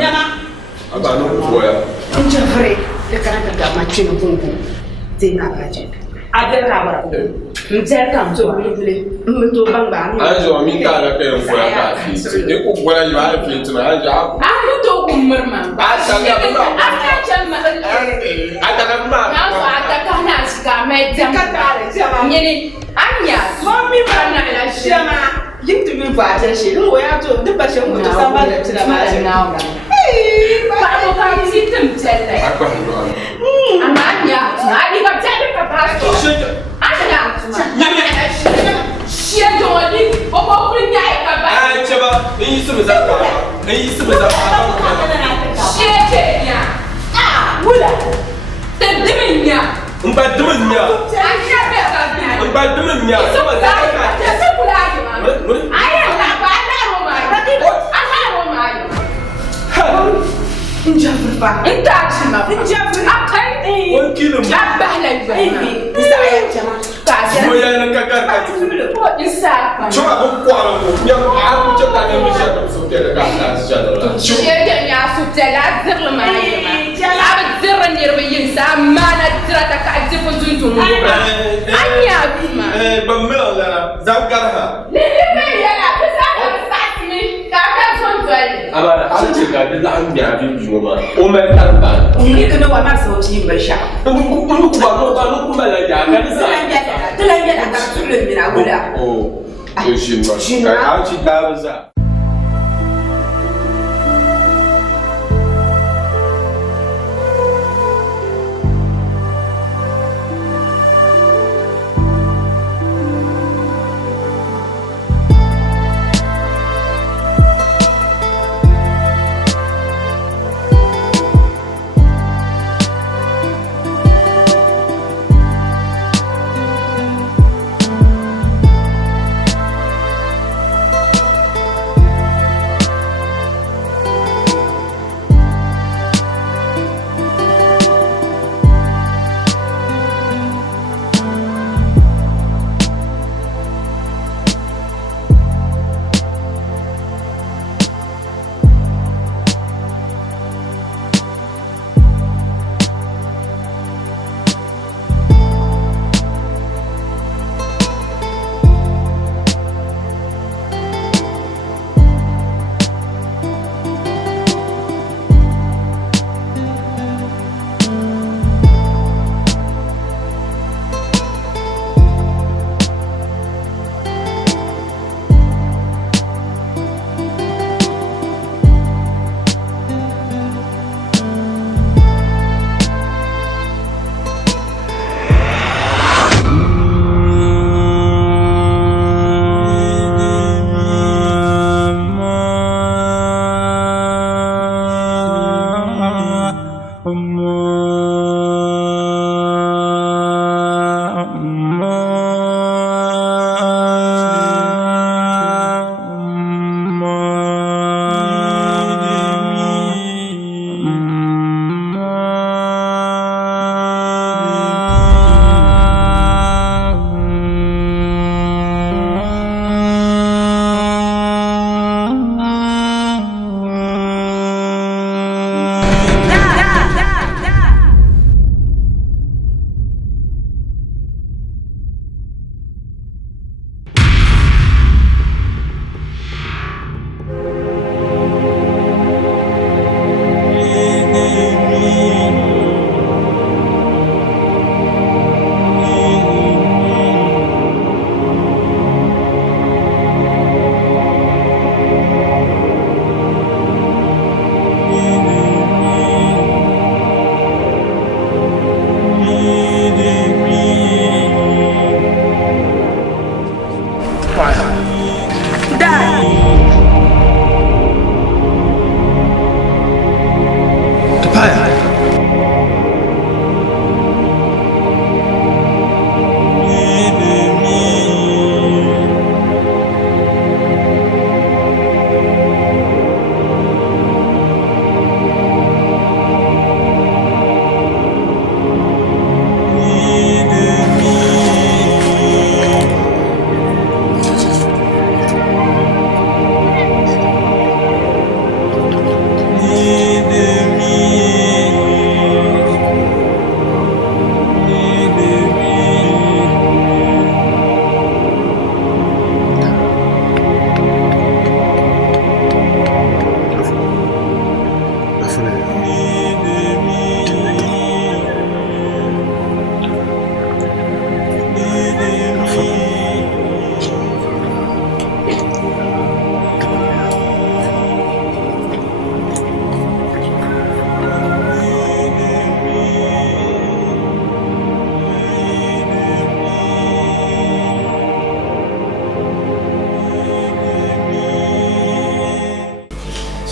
Yama, about no boy. Jeffrey, the character got my chin of dinner. I don't have a Mzeka mzo mbili mto banga anjo minga la pe mfua ka fi eko bora yi ba fi tuna anjo aku to kumurma ba sanga ba aka chama ata ma na ata kana sika meta katare chama nyeni anya mommy bana la chama yimtu bi ba ta shi wo ya to duk ba shan mutu samba da tuna ma na ba ko ka sitem tselle akwa ndo ama anya ali ba tselle ka ba anya Shia Johnny, Bobo Nyai Baba. Ah, Chaba, you used to be that. You used to be that. Shia, ah, Wula. The Dimia. But Dimia. But Dimia. I am not Jaffa, and that's him. Jaffa, I can't kill him. Jaffa, like baby. We are in a car. What is that? Chop up one. Young, I will check that in the shadow. So get a car. She didn't have to tell us the man. I was there near me. Some man at Trata different to me. I am Bamilla, Zagara. About how to get the land behind you, woman. Oh, my God. You can know what I'm so cheap, but shop. Oh, you should not. How she does that.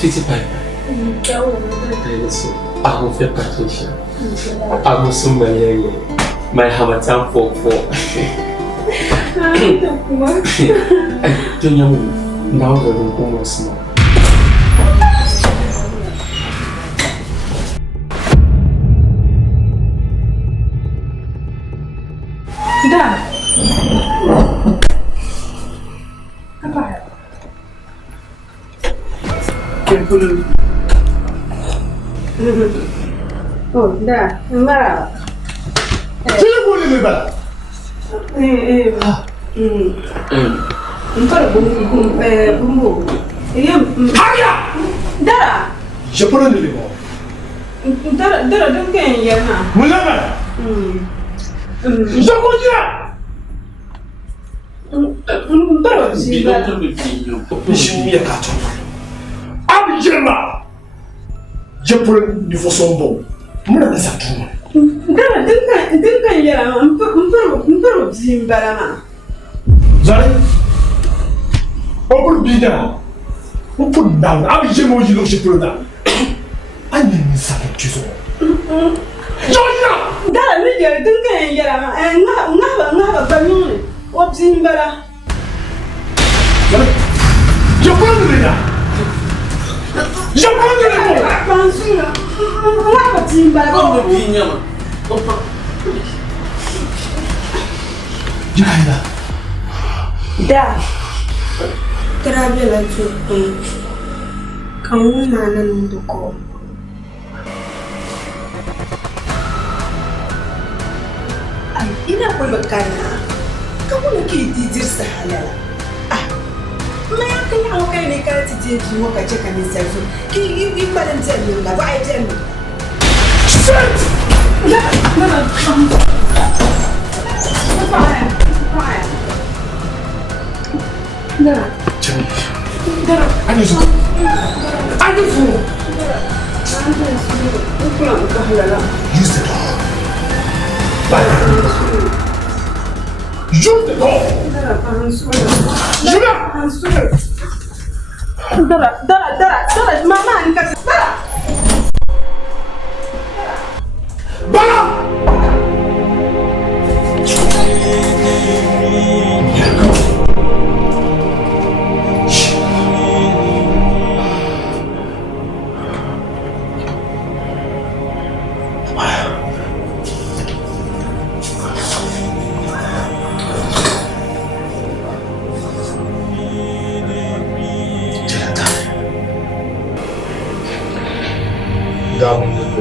Sweetie Pie. I will feel Patricia. I will soon marry my Hamatan for. Junior, now the room was small. Oh, da, mara. Kile bole me bala. Mpara bumbu. Aya! Dara. Je peux le dire. Dara donc yana. Mulama. Je peux dire. Mpara ziba. Nishimia kato. Abi jema. Je peux du façon bon. Muna sa tuma. Dara donc yana. Mpara zimbala. Zari. On peut bien dire. On peut down. Abi jema oji lo je peux down. Ani ni sa kizo. Joya. Dara ni je donc yana. Nga banyone. Obzimbala. Je peux le dire. Je peux le dire. Pansura. Nga zimbala. Como vinha, opa. Jaila. Da. Trabela tu. Kamu mana nduko. Ina kulmakana. Kamu nak didir sahala. Ma yakin an kai ne ka tije ji waka ce kan sai ki yi balan jan da ba ai jan. Shit! La, Dara. Anisu. Use the door. Use the door. Dara, mama nika Dara. Bala!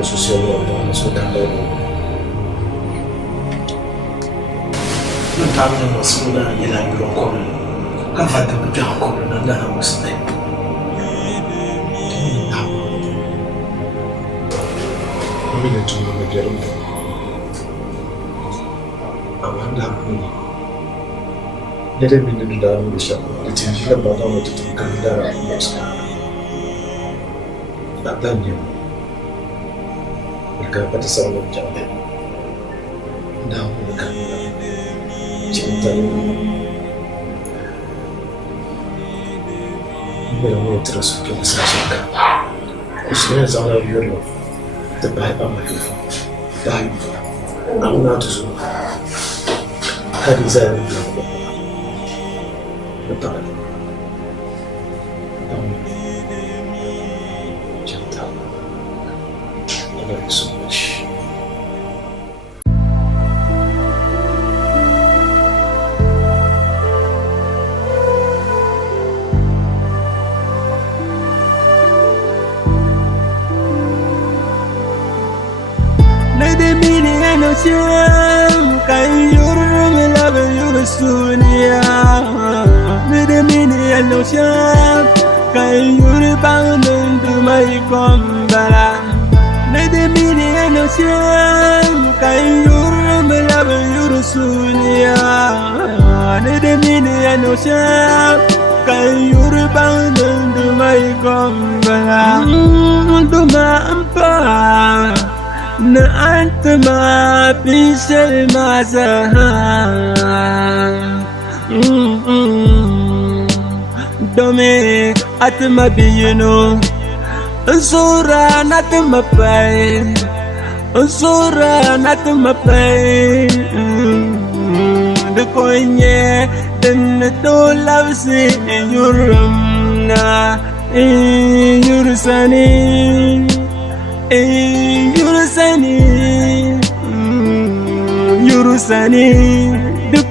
social work so that no time no sooner than I will come. Have had the job coming and I was there. I'm going to know the girl. Amanda, let him in the down the shop. The tension about how to come down at Moscow. Not done you. We got the sound of John. Now we can Mira terus ke masyarakat. Usia zaman Euro, terbaik apa itu? Baik. Aku nak tu semua. Hari saya bilang betul. Cinta. I love you so much. Can you remember your Sunia? Medemini and Ocean, can you rebound to my combala? Medemini and Ocean, can you remember your Sunia? Medemini and Ocean, can you rebound to my combala? To my empire. نأنت ما بيش المزهان دومي أتما بينو الصورة نتما باي الصورة نتما باي دكوني تنتو لبسي يرمنا يرساني Yurusani, the